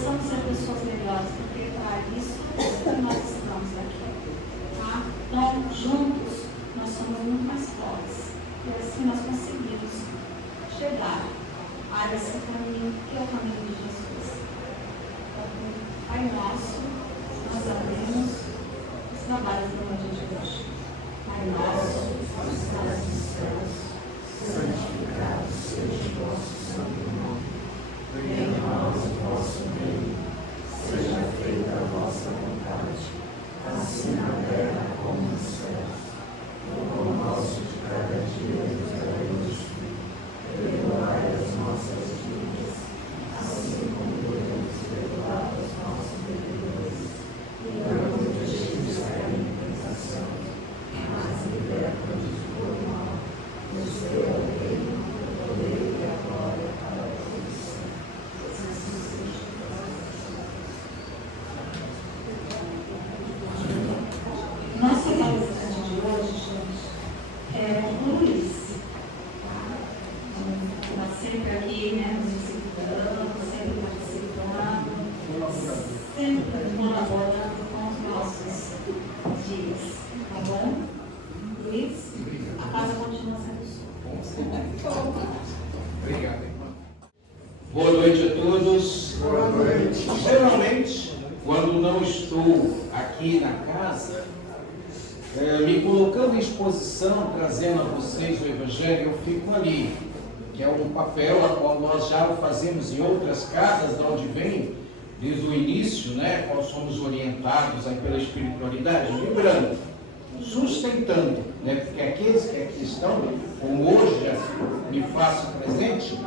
possamos ser pessoas melhores, porque para isso que nós estamos aqui. Tá? Então, juntos, nós somos muito mais fortes. E assim nós conseguimos chegar a esse caminho, que é o caminho de Jesus. Então, Pai nosso, nós abrimos os trabalhos da noite de hoje. Pai nosso, que estás nos céus, santificado seja o vosso santo nome. Venha a nós o vosso reino, seja feita a vossa vontade, assim na terra como no céu. O pão nosso de cada dia nos dai hoje. Perdoai as nossas dívidas, assim como devemos perdoar os nossos devedores. E não nos deixeis cair em tentação, mas liberta-nos do mal. Nos dê o reino, o poder e a glória para todos sempre. Assim seja. Nossa palestrante de hoje, gente, é o Luiz. Está sempre aqui, né, nos visitando, sempre participando, sempre colaborando com os nossos dias. Tá bom? Luiz, a casa continua sendo sua. Obrigado, irmão. Boa noite a todos. Boa noite. Geralmente, quando não estou aqui na casa, me colocando em exposição, trazendo a vocês o Evangelho, eu fico ali, que é um papel a qual nós já o fazemos em outras casas, de onde vem, desde o início, né, qual somos orientados aí pela espiritualidade, lembrando, sustentando, né, porque aqueles que aqui estão, como hoje já me faço presente,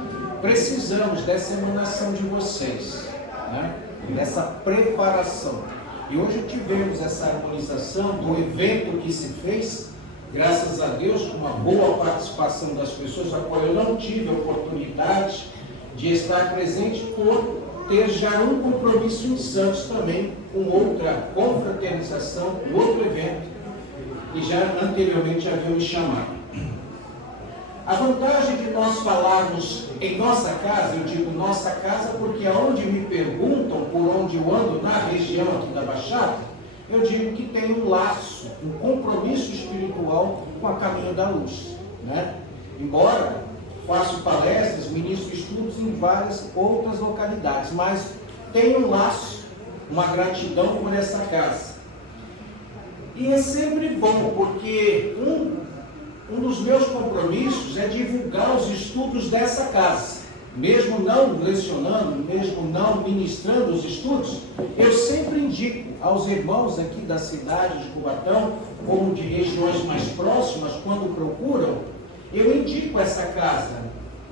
precisamos dessa emanação de vocês, né, dessa preparação. E hoje tivemos essa harmonização do evento que se fez, graças a Deus, com uma boa participação das pessoas, a qual eu não tive a oportunidade de estar presente por ter já um compromisso em Santos também, com outra confraternização, com outro evento, e já anteriormente haviam me chamado. A vantagem de nós falarmos em nossa casa, eu digo nossa casa porque aonde me perguntam por onde eu ando na região aqui da Baixada, eu digo que tem um laço, um compromisso espiritual com a Caminho da Luz, né? Embora faço palestras, ministro estudos em várias outras localidades, mas tem um laço, uma gratidão por essa casa. E é sempre bom, porque um dos meus compromissos é divulgar os estudos dessa casa. Mesmo não lecionando, mesmo não ministrando os estudos, eu sempre indico aos irmãos aqui da cidade de Cubatão, ou de regiões mais próximas, quando procuram, eu indico essa casa,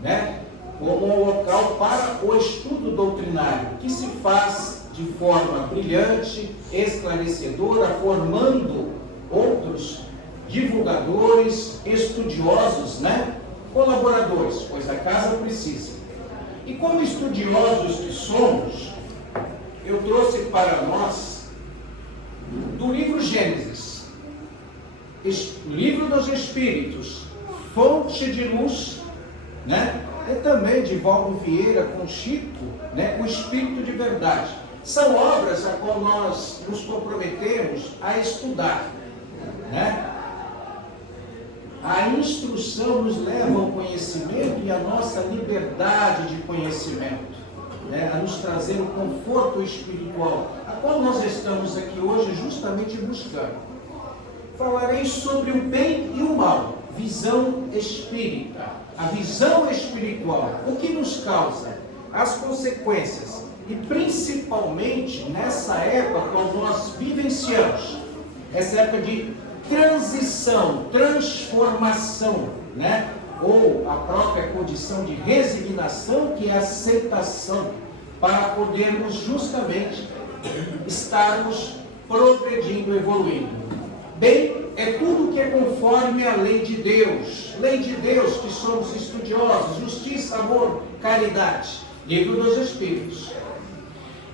né, como um local para o estudo doutrinário, que se faz de forma brilhante, esclarecedora, formando outros divulgadores, estudiosos, né, colaboradores, pois a casa precisa. E como estudiosos que somos, eu trouxe para nós do livro Gênesis, livro dos Espíritos, fonte de luz, né? E também de Valdo Vieira com Chico, né? O Espírito de Verdade. São obras a qual nós nos comprometemos a estudar, né? A instrução nos leva ao conhecimento e a nossa liberdade de conhecimento, né? A nos trazer o conforto espiritual, a qual nós estamos aqui hoje justamente buscando. Falarei sobre o bem e o mal, visão espírita, a visão espiritual, o que nos causa, as consequências, e principalmente nessa época que nós vivenciamos, essa época de transição, transformação, né? Ou a própria condição de resignação, que é a aceitação, para podermos justamente estarmos progredindo, evoluindo. Bem, é tudo que é conforme a lei de Deus, que somos estudiosos, justiça, amor, caridade, livro dos Espíritos.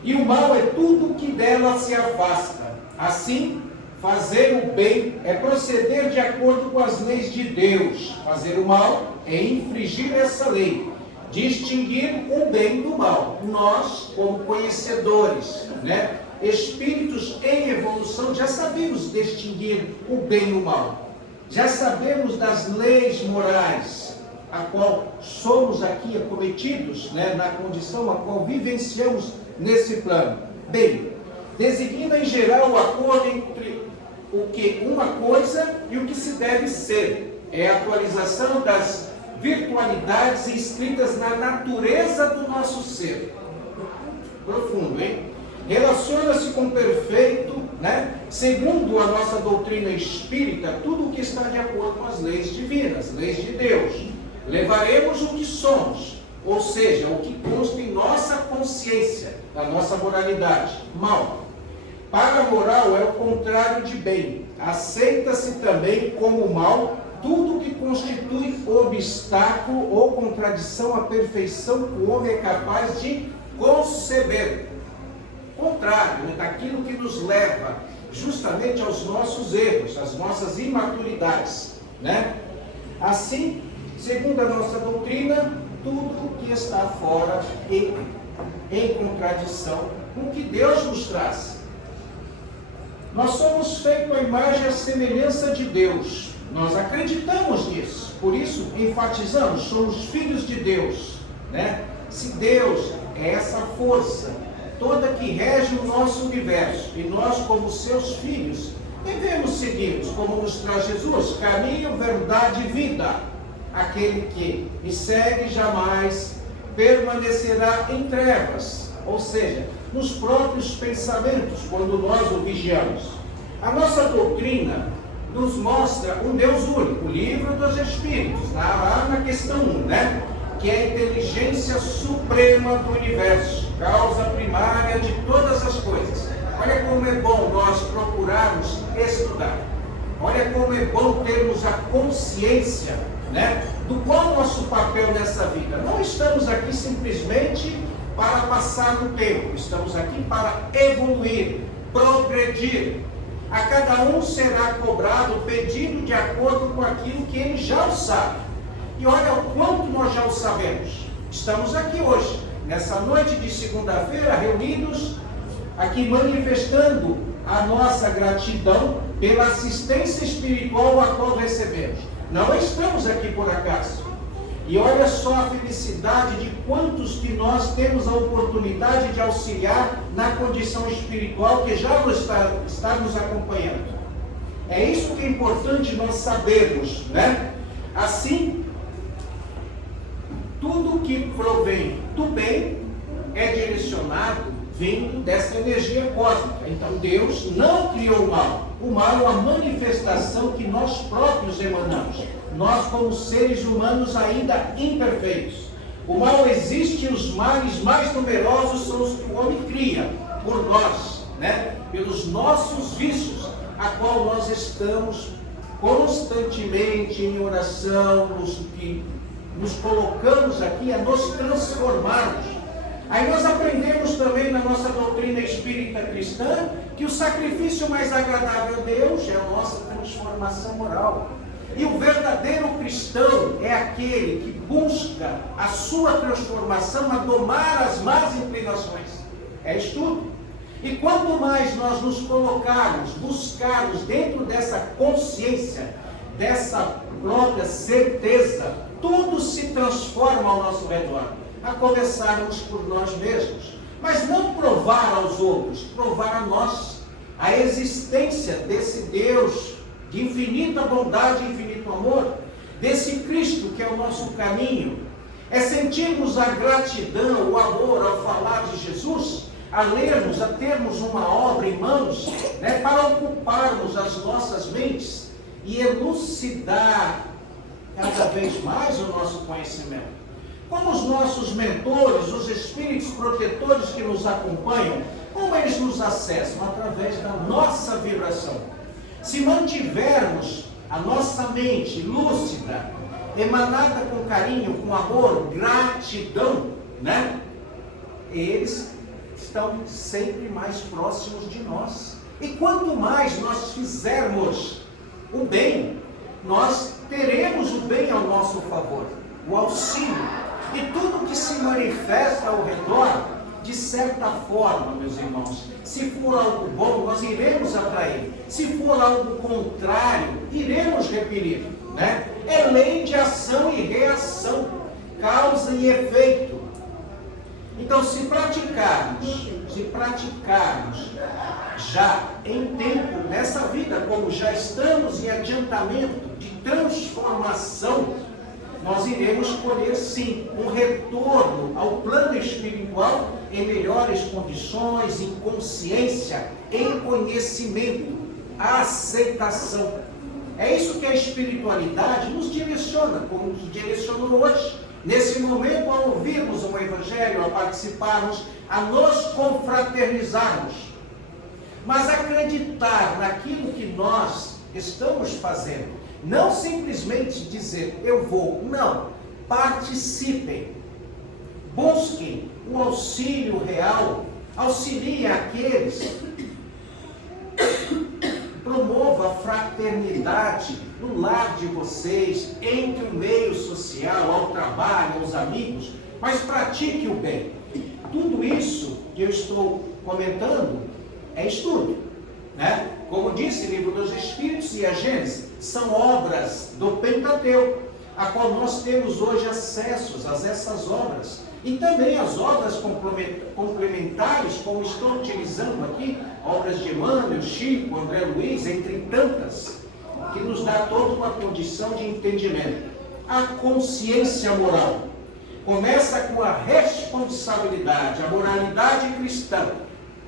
E o mal é tudo que dela se afasta. Assim, fazer o bem é proceder de acordo com as leis de Deus. Fazer o mal é infringir essa lei. distinguir o bem do mal. Nós, como conhecedores, né, espíritos em evolução, já sabemos distinguir o bem do mal. Já sabemos das leis morais, a qual somos aqui acometidos, né, na condição a qual vivenciamos nesse plano. Bem, designa em geral o acordo entre o que uma coisa e o que se deve ser. É a atualização das virtualidades inscritas na natureza do nosso ser. Profundo, hein? Relaciona-se com o perfeito, né? Segundo a nossa doutrina espírita, tudo o que está de acordo com as leis divinas, leis de Deus. Levaremos o que somos, ou seja, o que consta em nossa consciência, da nossa moralidade, mal. Para a moral é o contrário de bem. Aceita-se também como mal tudo que constitui obstáculo ou contradição à perfeição que o homem é capaz de conceber. Contrário, né, daquilo que nos leva justamente aos nossos erros, às nossas imaturidades, né? Assim, segundo a nossa doutrina, tudo que está fora e em contradição com o que Deus nos traz. Nós somos feitos à imagem e à semelhança de Deus. Nós acreditamos nisso. Por isso, enfatizamos, somos filhos de Deus, né? Se Deus é essa força toda que rege o nosso universo, e nós, como seus filhos, devemos segui-los, como nos traz Jesus, caminho, verdade e vida. Aquele que me segue jamais permanecerá em trevas, ou seja, nos próprios pensamentos, quando nós o vigiamos. A nossa doutrina nos mostra um Deus único, o livro dos Espíritos, lá na questão 1, né? Que é a inteligência suprema do universo, causa primária de todas as coisas. Olha como é bom nós procurarmos estudar. Olha como é bom termos a consciência, né, do qual nosso papel nessa vida. Não estamos aqui simplesmente para passar o tempo, estamos aqui para evoluir, progredir. A cada um será cobrado o pedido de acordo com aquilo que ele já o sabe. E olha o quanto nós já o sabemos. Estamos aqui hoje, nessa noite de segunda-feira, reunidos aqui manifestando a nossa gratidão pela assistência espiritual a qual recebemos. Não estamos aqui por acaso. E olha só a felicidade de quantos que nós temos a oportunidade de auxiliar na condição espiritual que já está nos acompanhando. É isso que é importante nós sabermos, né? Assim, tudo que provém do bem é direcionado vindo dessa energia cósmica. Então Deus não criou o mal. O mal é uma manifestação que nós próprios emanamos. Nós, como seres humanos ainda imperfeitos. O mal existe e os males mais numerosos são os que o homem cria por nós, né? Pelos nossos vícios, a qual nós estamos constantemente em oração, nos colocamos aqui a nos transformarmos. Aí nós aprendemos também na nossa doutrina espírita cristã que o sacrifício mais agradável a Deus é a nossa transformação moral. E o verdadeiro cristão é aquele que busca a sua transformação a domar as más inclinações. É estudo. E quanto mais nós nos colocarmos, buscarmos dentro dessa consciência, dessa própria certeza, tudo se transforma ao nosso redor. A começarmos por nós mesmos. Mas não provar aos outros, provar a nós a existência desse Deus de infinita bondade e infinito amor, desse Cristo que é o nosso caminho. É sentirmos a gratidão, o amor ao falar de Jesus, a lermos, a termos uma obra em mãos, né, para ocuparmos as nossas mentes e elucidar cada vez mais o nosso conhecimento. Como os nossos mentores, os espíritos protetores que nos acompanham, como eles nos acessam? Através da nossa vibração. Se mantivermos a nossa mente lúcida, emanada com carinho, com amor, gratidão, né? Eles estão sempre mais próximos de nós. E quanto mais nós fizermos o bem, nós teremos o bem ao nosso favor, o auxílio. E tudo que se manifesta ao redor, de certa forma, meus irmãos, se for algo bom, nós iremos atrair. Se for algo contrário, iremos repelir, né? É lei de ação e reação, causa e efeito. Então, se praticarmos já em tempo, nessa vida, como já estamos em adiantamento de transformação, nós iremos colher sim um retorno ao plano espiritual em melhores condições, em consciência, em conhecimento, aceitação. É isso que a espiritualidade nos direciona, como nos direcionou hoje, nesse momento, a ouvirmos o Evangelho, a participarmos, a nos confraternizarmos. Mas acreditar naquilo que nós estamos fazendo, não simplesmente dizer, eu vou, não, participem, busquem o auxílio real, auxiliem aqueles, promova a fraternidade no lar de vocês, entre o meio social, ao trabalho, aos amigos, mas pratique o bem. Tudo isso que eu estou comentando é estudo, né? Como disse o Livro dos Espíritos e a Gênesis, são obras do Pentateuco, a qual nós temos hoje acessos a essas obras. E também as obras complementares, como estou utilizando aqui, obras de Emmanuel, Chico, André Luiz, entre tantas, que nos dá toda uma condição de entendimento. A consciência moral começa com a responsabilidade, a moralidade cristã.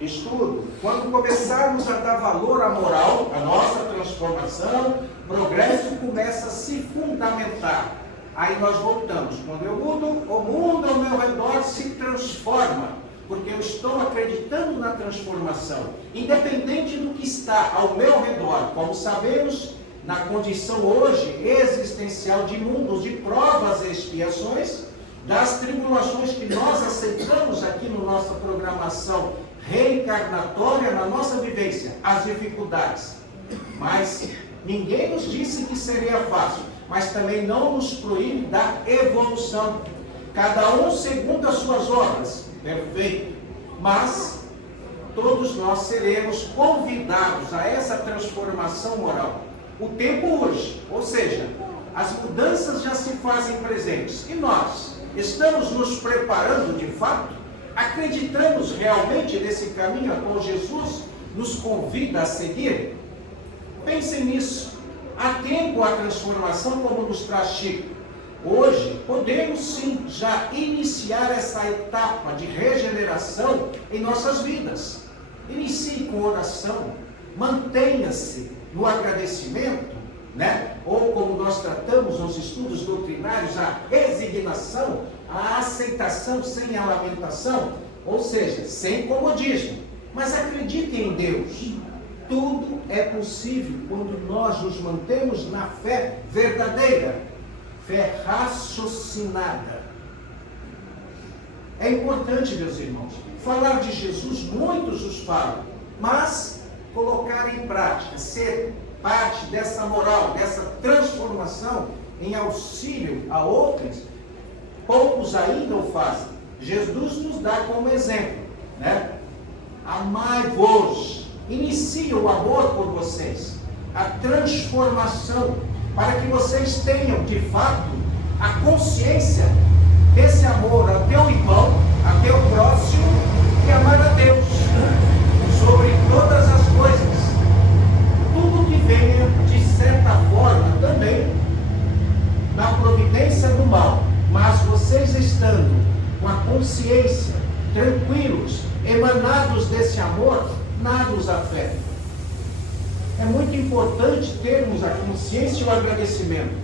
Estudo. Quando começarmos a dar valor à moral, a nossa transformação, progresso começa a se fundamentar. Aí nós voltamos. Quando eu mudo, o mundo ao meu redor se transforma, porque eu estou acreditando na transformação, independente do que está ao meu redor. Como sabemos, na condição hoje existencial de mundos, de provas e expiações, das tribulações que nós aceitamos aqui na nossa programação reencarnatória, na nossa vivência, as dificuldades. Mas ninguém nos disse que seria fácil, mas também não nos proíbe da evolução. Cada um segundo as suas obras, perfeito. Mas todos nós seremos convidados a essa transformação moral. O tempo urge, ou seja, as mudanças já se fazem presentes. E nós estamos nos preparando de fato? Acreditamos realmente nesse caminho a qual Jesus nos convida a seguir? Pensem nisso. Há tempo a transformação, como nos traz Chico. Hoje, podemos sim já iniciar essa etapa de regeneração em nossas vidas. Inicie com oração, mantenha-se no agradecimento, né? Ou como nós tratamos nos estudos doutrinários, a resignação, a aceitação sem a lamentação, ou seja, sem comodismo. Mas acreditem em Deus. Tudo é possível quando nós nos mantemos na fé verdadeira, fé raciocinada. É importante, meus irmãos, falar de Jesus, muitos os falam, mas colocar em prática, ser parte dessa moral, dessa transformação em auxílio a outros, poucos ainda o fazem. Jesus nos dá como exemplo, né? Amai-vos. Inicie o amor por vocês, a transformação, para que vocês tenham, de fato, a consciência desse amor a teu irmão, a teu próximo, e amar a Deus sobre todas as coisas. Tudo que venha, de certa forma, também na providência do mal, mas vocês estando com a consciência, tranquilos, emanados desse amor, nada os afeta. É muito importante termos a consciência e o agradecimento.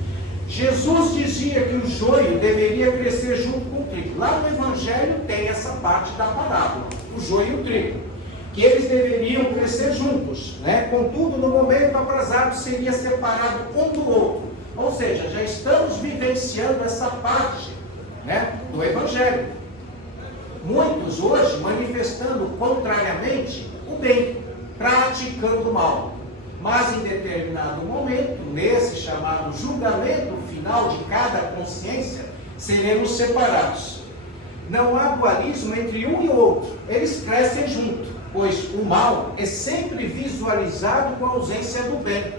Jesus dizia que o joio deveria crescer junto com o trigo. Lá no Evangelho tem essa parte da parábola, o joio e o trigo, que eles deveriam crescer juntos, né? Contudo, no momento aprazado seria separado um do outro. Ou seja, já estamos vivenciando essa parte, né, do Evangelho. Muitos hoje manifestando contrariamente o bem, praticando o mal. Mas em determinado momento, nesse chamado julgamento final de cada consciência, seremos separados. Não há dualismo entre um e outro, eles crescem junto, pois o mal é sempre visualizado com a ausência do bem.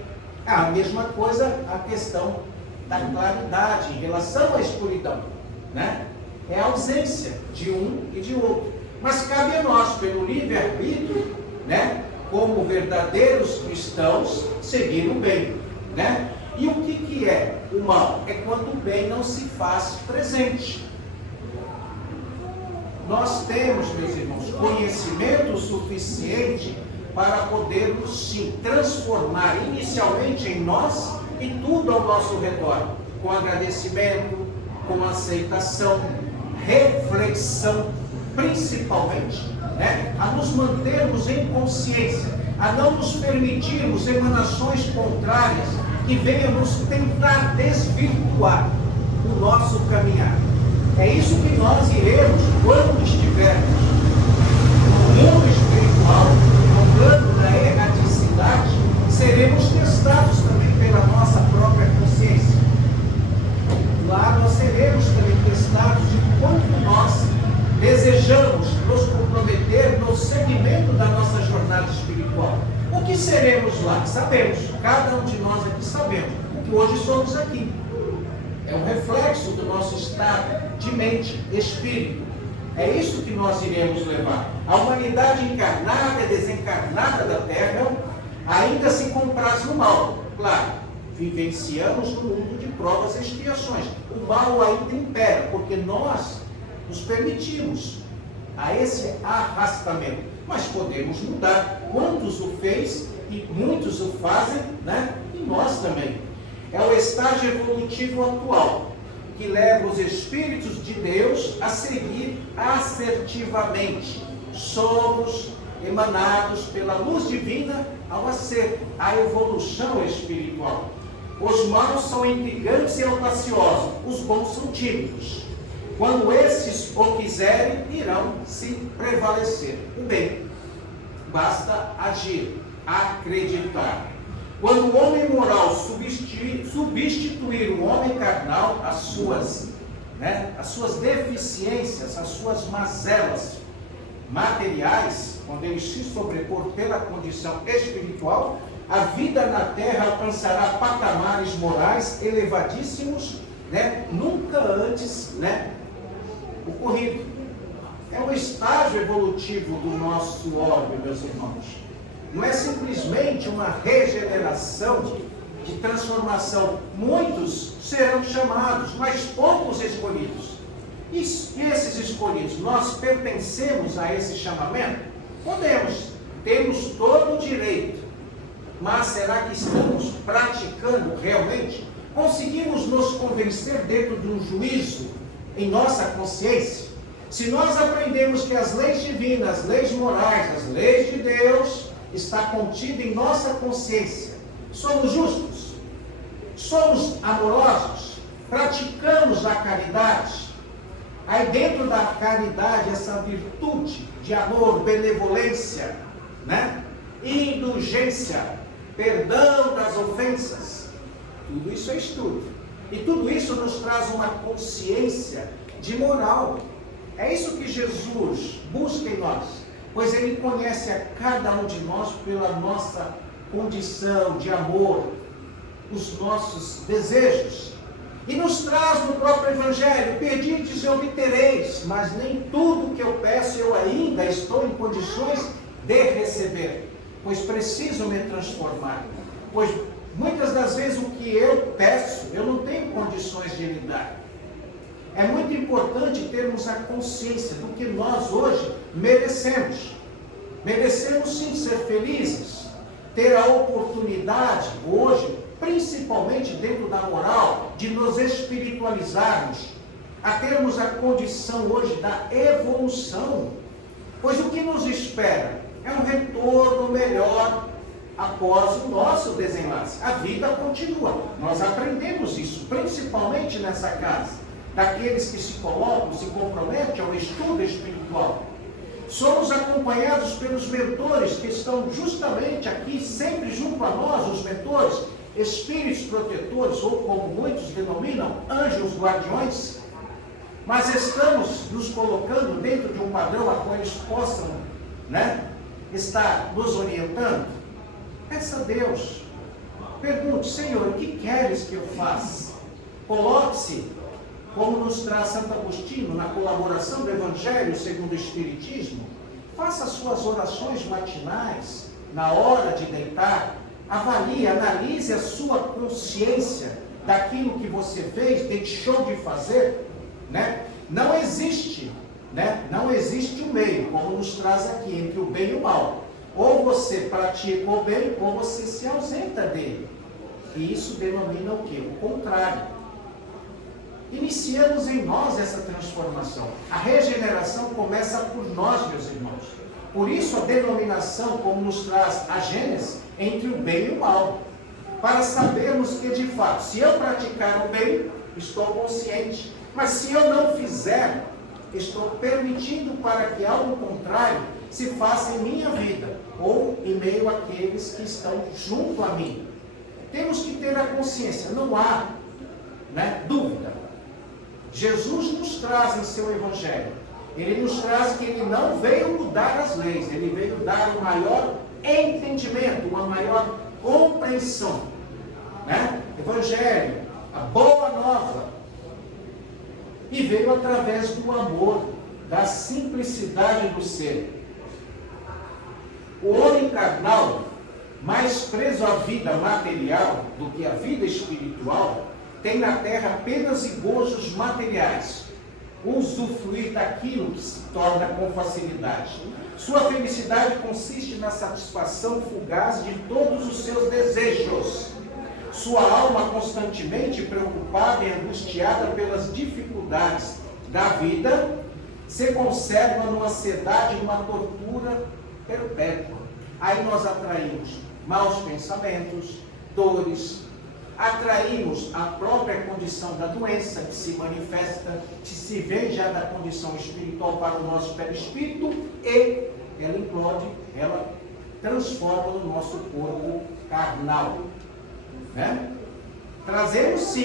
É a mesma coisa a questão da claridade em relação à escuridão, né? É a ausência de um e de outro. Mas cabe a nós, pelo livre-arbítrio, né, como verdadeiros cristãos, seguir o bem, né? E o que é o mal? É quando o bem não se faz presente. Nós temos, meus irmãos, conhecimento suficiente para podermos, sim, transformar inicialmente em nós e tudo ao nosso redor, com agradecimento, com aceitação, reflexão, principalmente, né? A nos mantermos em consciência, a não nos permitirmos emanações contrárias que venham nos tentar desvirtuar o nosso caminhar. É isso que nós iremos quando estivermos no mundo espiritual, no plano da erraticidade, seremos testados também pela nossa própria consciência. Lá nós seremos também testados de quanto nós desejamos nos comprometer no segmento da nossa jornada espiritual. O que seremos lá? Sabemos, cada um de nós aqui sabemos, o que hoje somos aqui. É um reflexo do nosso estado de mente, espírito. É isso que nós iremos levar. A humanidade encarnada e desencarnada da Terra ainda se compraz no mal. Claro, vivenciamos no mundo de provas e expiações. O mal ainda impera, porque nós nos permitimos a esse arrastamento. Mas podemos mudar. Quantos o fez e muitos o fazem, né? E nós também. É o estágio evolutivo atual, que leva os espíritos de Deus a seguir assertivamente. Somos emanados pela luz divina ao acerto, à evolução espiritual. Os maus são intrigantes e audaciosos, os bons são tímidos. Quando esses o quiserem, irão se prevalecer. O bem, basta agir, acreditar. Quando o homem moral substituir o homem carnal, as suas deficiências, as suas mazelas materiais, quando ele se sobrepor pela condição espiritual, a vida na terra alcançará patamares morais elevadíssimos, né? Nunca antes, né, ocorrido. É o estágio evolutivo do nosso orbe, meus irmãos. Não é simplesmente uma regeneração de transformação. Muitos serão chamados, mas poucos escolhidos. E esses escolhidos, nós pertencemos a esse chamamento? Podemos, temos todo o direito. Mas será que estamos praticando realmente? Conseguimos nos convencer dentro de um juízo em nossa consciência? Se nós aprendemos que as leis divinas, as leis morais, as leis de Deus está contida em nossa consciência, somos justos, somos amorosos, praticamos a caridade. Aí dentro da caridade, essa virtude de amor, benevolência, né? Indulgência, perdão das ofensas, tudo isso é estudo. E tudo isso nos traz uma consciência de moral. É isso que Jesus busca em nós, pois Ele conhece a cada um de nós pela nossa condição de amor, os nossos desejos. E nos traz no próprio Evangelho: pedides e obtereis, mas nem tudo que eu peço eu ainda estou em condições de receber, pois preciso me transformar. Pois muitas das vezes o que eu peço, eu não tenho condições de lhe dar. É muito importante termos a consciência do que nós hoje merecemos. Merecemos sim ser felizes, ter a oportunidade hoje, principalmente dentro da moral, de nos espiritualizarmos, a termos a condição hoje da evolução. Pois o que nos espera é um retorno melhor após o nosso desenlace. A vida continua. Nós aprendemos isso, principalmente nessa casa, daqueles que se colocam, se comprometem ao estudo espiritual. Somos acompanhados pelos mentores que estão justamente aqui, sempre junto a nós, os mentores, espíritos protetores, ou como muitos denominam, anjos guardiões, mas estamos nos colocando dentro de um padrão a qual eles possam, né, estar nos orientando? Peça a Deus. Pergunte: Senhor, o que queres que eu faça? Coloque-se, como nos traz Santo Agostinho, na colaboração do Evangelho segundo o Espiritismo. Faça as suas orações matinais, na hora de deitar. Avalie, analise a sua consciência daquilo que você fez, deixou de fazer, né? Não existe um meio, como nos traz aqui, entre o bem e o mal. Ou você pratica o bem, ou você se ausenta dele. E isso denomina o quê? O contrário. Iniciamos em nós essa transformação. A regeneração começa por nós, meus irmãos. Por isso a denominação, como nos traz a Gênesis, entre o bem e o mal. Para sabermos que, de fato, se eu praticar o bem, estou consciente. Mas se eu não fizer, estou permitindo para que algo contrário se faça em minha vida, ou em meio àqueles que estão junto a mim. Temos que ter a consciência, não há, né, dúvida. Jesus nos traz em seu Evangelho, ele nos traz que ele não veio mudar as leis, ele veio dar um maior entendimento, uma maior compreensão, né? Evangelho, a boa nova, e veio através do amor, da simplicidade do ser. O homem carnal, mais preso à vida material do que à vida espiritual, tem na terra apenas gozos materiais, usufruir daquilo que se torna com facilidade. Sua felicidade consiste na satisfação fugaz de todos os seus desejos. Sua alma constantemente preocupada e angustiada pelas dificuldades da vida, se conserva numa ansiedade, numa tortura perpétua. Aí nós atraímos maus pensamentos, dores, atraímos a própria condição da doença que se manifesta, que se vem já da condição espiritual para o nosso perispírito, e ela implode, ela transforma no nosso corpo carnal, né? Trazemos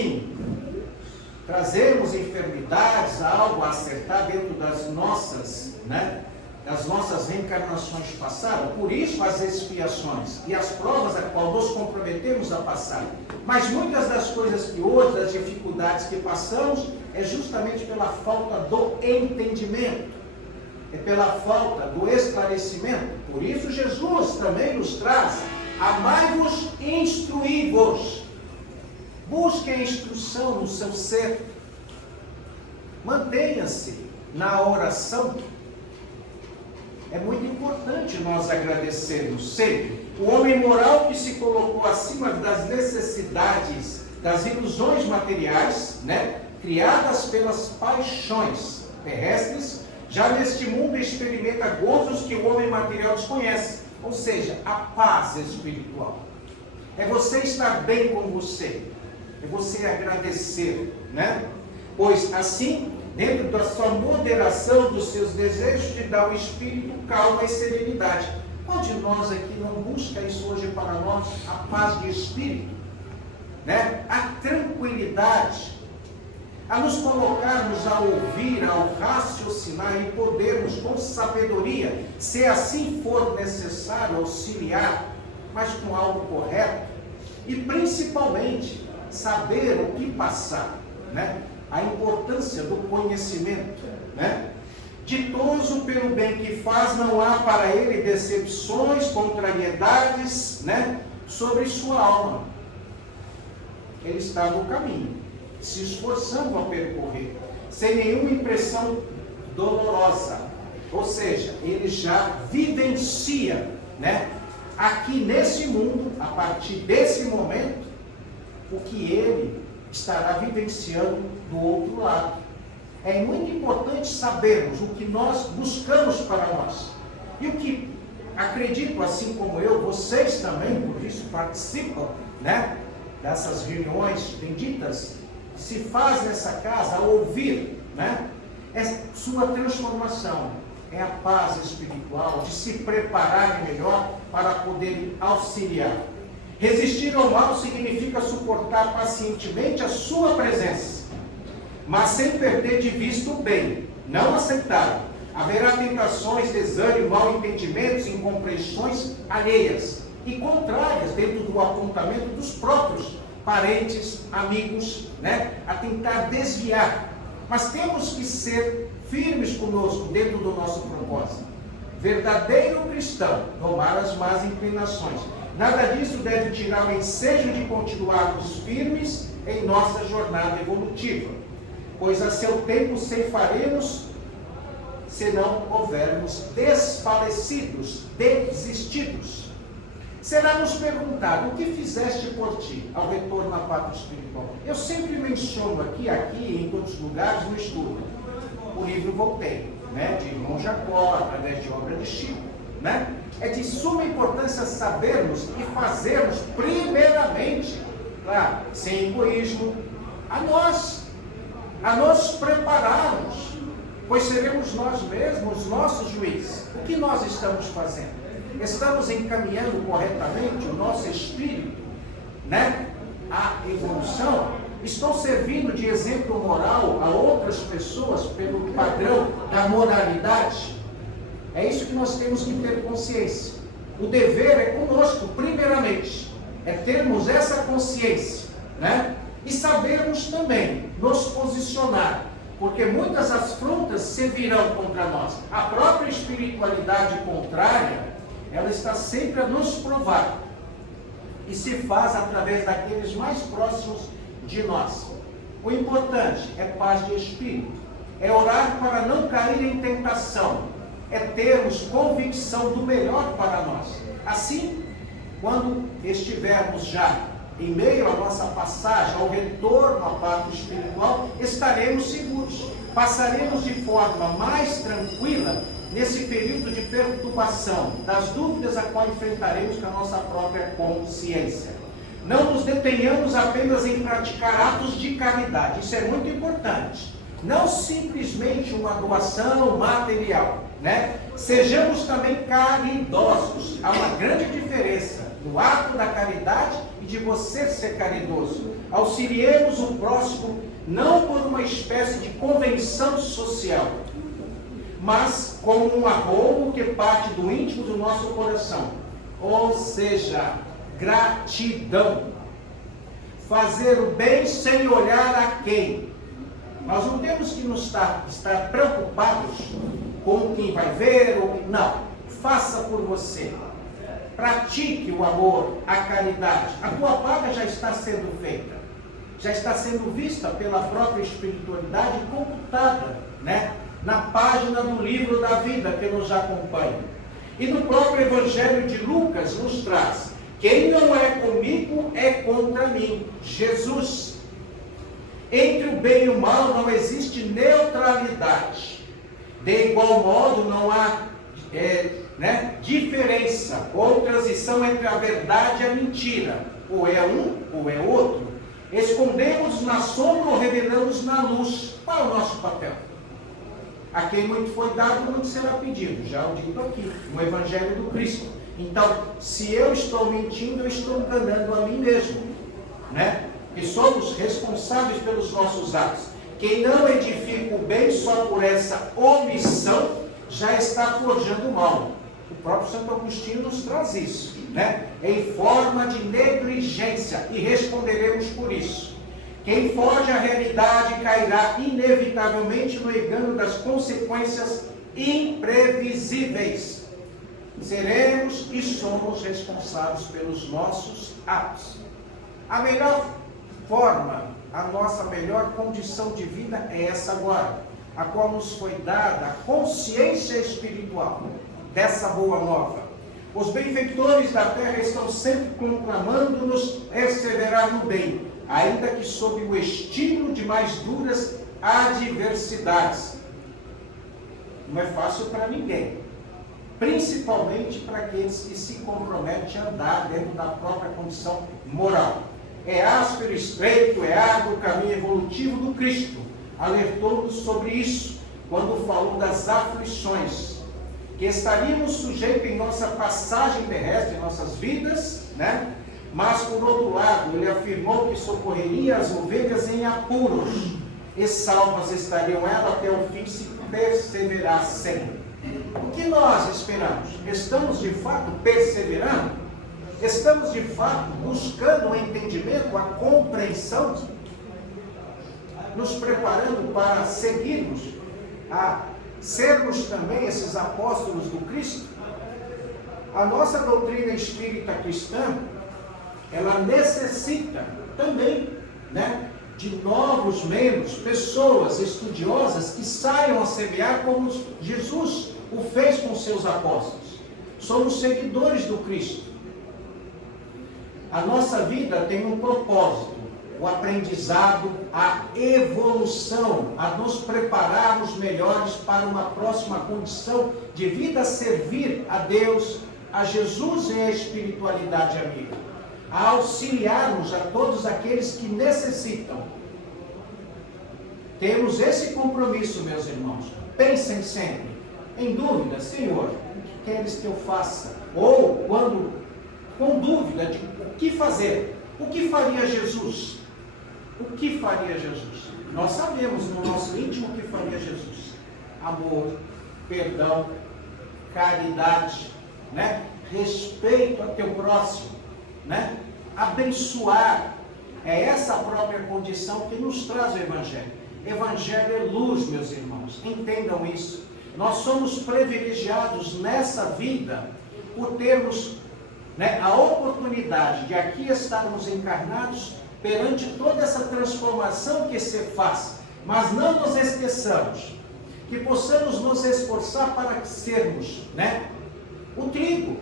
enfermidades, algo a acertar dentro das nossas, né, das nossas reencarnações passadas. Por isso as expiações e as provas a qual nos comprometemos a passar. Mas muitas das coisas que hoje, das dificuldades que passamos, é justamente pela falta do entendimento, é pela falta do esclarecimento. Por isso Jesus também nos traz: amai-vos e instruí-vos. Busque a instrução no seu ser. Mantenha-se na oração. É muito importante nós agradecermos sempre. O homem moral que se colocou acima das necessidades, das ilusões materiais, né, criadas pelas paixões terrestres, já neste mundo experimenta gozos que o homem material desconhece. Ou seja, a paz espiritual. É você estar bem com você. É você agradecer, né? Pois assim, dentro da sua moderação dos seus desejos, te dá o espírito calma e serenidade. Qual de nós aqui não busca isso hoje para nós? A paz de espírito, né? A tranquilidade, a nos colocarmos a ouvir, ao raciocinar e podermos com sabedoria, se assim for necessário, auxiliar, mas com algo correto, e principalmente saber o que passar, né? A importância do conhecimento, né? Ditoso pelo bem que faz, não há para ele decepções, contrariedades, né, sobre sua alma. Ele está no caminho, se esforçando a percorrer, sem nenhuma impressão dolorosa. Ou seja, ele já vivencia, né, aqui nesse mundo, a partir desse momento, o que ele estará vivenciando do outro lado. É muito importante sabermos o que nós buscamos para nós. E o que, acredito, assim como eu, vocês também, por isso participam, né, dessas reuniões benditas, se faz nessa casa, a ouvir, né, é sua transformação, é a paz espiritual, de se preparar melhor para poder auxiliar. Resistir ao mal significa suportar pacientemente a sua presença. mas sem perder de vista o bem, não aceitável. Haverá tentações, desânimo, mal entendimentos, incompreensões alheias e contrárias dentro do apontamento dos próprios parentes, amigos, a tentar desviar. Mas temos que ser firmes conosco dentro do nosso propósito. Verdadeiro cristão, domar as más inclinações. Nada disso deve tirar o ensejo de continuarmos firmes em nossa jornada evolutiva, pois a seu tempo ceifaremos, se não houvermos desfalecidos, desistidos. Será nos perguntado: o que fizeste por ti ao retorno à pátria espiritual? Eu sempre menciono aqui e em todos os lugares no estudo o livro Voltei, de irmão Jacó, através de obra de Chico. É de suma importância sabermos e fazermos primeiramente, claro, sem egoísmo, a nós prepararmos, pois seremos nós mesmos os nossos juízes. O que nós estamos fazendo? Estamos encaminhando corretamente o nosso espírito, à evolução? Estou servindo de exemplo moral a outras pessoas pelo padrão da moralidade? É isso que nós temos que ter consciência. O dever é conosco, primeiramente. É termos essa consciência, e sabermos também nos posicionar, porque muitas afrontas se virão contra nós. A própria espiritualidade contrária, ela está sempre a nos provar, e se faz através daqueles mais próximos de nós. O importante é paz de espírito, é orar para não cair em tentação, é termos convicção do melhor para nós. Assim, quando estivermos já em meio à nossa passagem, ao retorno à pátria espiritual, estaremos seguros, passaremos de forma mais tranquila nesse período de perturbação, das dúvidas a qual enfrentaremos com a nossa própria consciência. Não nos detenhamos apenas em praticar atos de caridade, isso é muito importante. Não simplesmente uma doação material, Sejamos também caridosos. Há uma grande diferença no ato da caridade e de você ser caridoso. Auxiliemos o próximo não por uma espécie de convenção social, mas como um arrobo que parte do íntimo do nosso coração. Ou seja, gratidão. Fazer o bem sem olhar a quem. Nós não temos que estar preocupados com quem vai ver ou não. Faça por você. Pratique o amor, a caridade. A tua paga já está sendo feita. Já está sendo vista pela própria espiritualidade e computada, na página do livro da vida que nos acompanha. E no próprio Evangelho de Lucas nos traz: quem não é comigo é contra mim. Jesus. Entre o bem e o mal não existe neutralidade. De igual modo, não há diferença ou transição entre a verdade e a mentira. Ou é um ou é outro. Escondemos na sombra ou revelamos na luz. Qual é o nosso papel? A quem muito foi dado, muito será pedido. Já o dito aqui, no Evangelho do Cristo. Então, se eu estou mentindo, eu estou enganando a mim mesmo. Que somos responsáveis pelos nossos atos. Quem não edifica o bem só por essa omissão, já está forjando o mal. O próprio Santo Agostinho nos traz isso, em forma de negligência, e responderemos por isso. Quem foge à realidade cairá inevitavelmente no engano das consequências imprevisíveis. Seremos e somos responsáveis pelos nossos atos. A melhor forma, a nossa melhor condição de vida é essa agora, a qual nos foi dada a consciência espiritual dessa boa nova. Os benfeitores da terra estão sempre conclamando-nos perseverar no bem, ainda que sob o estímulo de mais duras adversidades. Não é fácil para ninguém, principalmente para aqueles que se comprometem a andar dentro da própria condição moral. É áspero, estreito, é árduo o caminho evolutivo do Cristo. Alertou-nos sobre isso quando falou das aflições que estaríamos sujeitos em nossa passagem terrestre, em nossas vidas, Mas, por outro lado, ele afirmou que socorreria as ovelhas em apuros. e salvas estariam ela até o fim se perseverassem. O que nós esperamos? Estamos de fato perseverando? Estamos de fato buscando o entendimento, a compreensão? Nos preparando para seguirmos, a sermos também esses apóstolos do Cristo? A nossa doutrina espírita cristã, ela necessita também, de novos membros, pessoas estudiosas que saiam a semear como Jesus o fez com seus apóstolos. Somos seguidores do Cristo. A nossa vida tem um propósito, o aprendizado, a evolução, a nos prepararmos melhores para uma próxima condição de vida, a servir a Deus, a Jesus e a espiritualidade amiga, a auxiliarmos a todos aqueles que necessitam. Temos esse compromisso, meus irmãos. Pensem sempre, em dúvida, Senhor, o que queres que eu faça? Ou quando, com dúvida de o que fazer, o que faria Jesus? O que faria Jesus? Nós sabemos no nosso íntimo o que faria Jesus: amor, perdão, caridade, respeito ao teu próximo, abençoar. É essa a própria condição que nos traz o Evangelho. Evangelho é luz, meus irmãos, entendam isso. Nós somos privilegiados nessa vida por termos a oportunidade de aqui estarmos encarnados perante toda essa transformação que se faz. Mas não nos esqueçamos que possamos nos esforçar para sermos o trigo,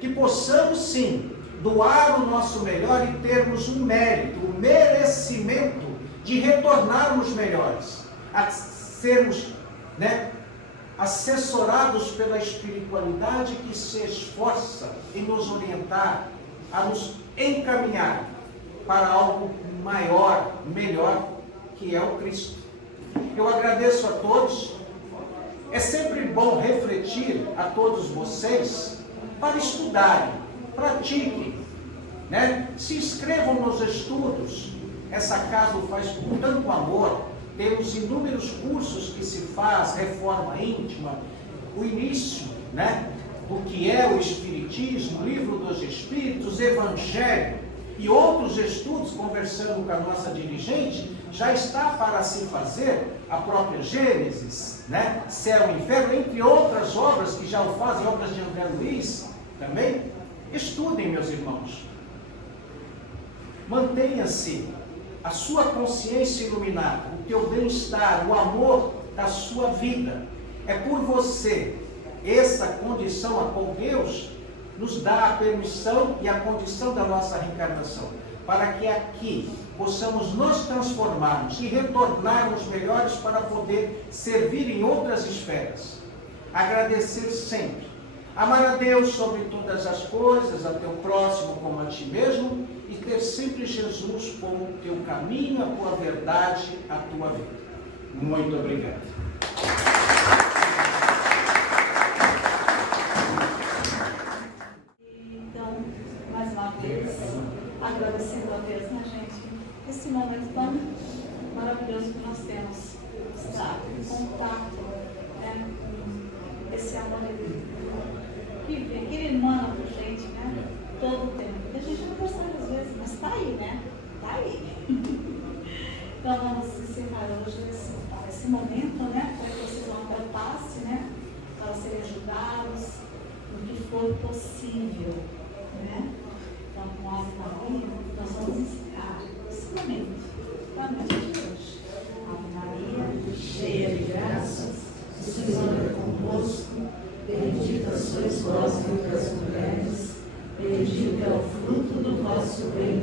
que possamos sim doar o nosso melhor e termos um mérito, um merecimento de retornarmos melhores, a sermos assessorados pela espiritualidade que se esforça em nos orientar, a nos encaminhar para algo maior, melhor, que é o Cristo. Eu agradeço a todos. É sempre bom refletir a todos vocês para estudarem, pratiquem, se inscrevam nos estudos. Essa casa o faz com tanto amor. Temos inúmeros cursos que se faz, reforma íntima, o início, do que é o Espiritismo, livro dos Espíritos, Evangelho e outros estudos. Conversando com a nossa dirigente, já está para se fazer a própria Gênesis, Céu e Inferno, entre outras obras que já o fazem, obras de André Luiz também. Estudem, meus irmãos. Mantenha-se a sua consciência iluminada, o teu bem-estar, o amor da sua vida. É por você, essa condição a qual Deus nos dá a permissão e a condição da nossa reencarnação, para que aqui possamos nos transformarmos e retornarmos melhores para poder servir em outras esferas. Agradecer sempre. Amar a Deus sobre todas as coisas, a teu próximo como a ti mesmo, e ter sempre Jesus como o teu caminho, a tua verdade, a tua vida. Muito obrigado. Então, mais uma vez, agradecendo a Deus, gente, esse momento tão maravilhoso que nós temos, estar em contato, com esse amor que ele emana por gente, todo o tempo. A gente não percebe às vezes, mas está aí, Está aí. Então vamos encerrar hoje esse momento, para que vocês vão ter passe, para serem ajudados no que for possível, Então, com a Ave Maria, nós vamos encerrar esse momento da noite de hoje. Ave Maria, cheia de graças, o Senhor é convosco, bendita sois vós entre as mulheres, bendito é o fruto do vosso ventre.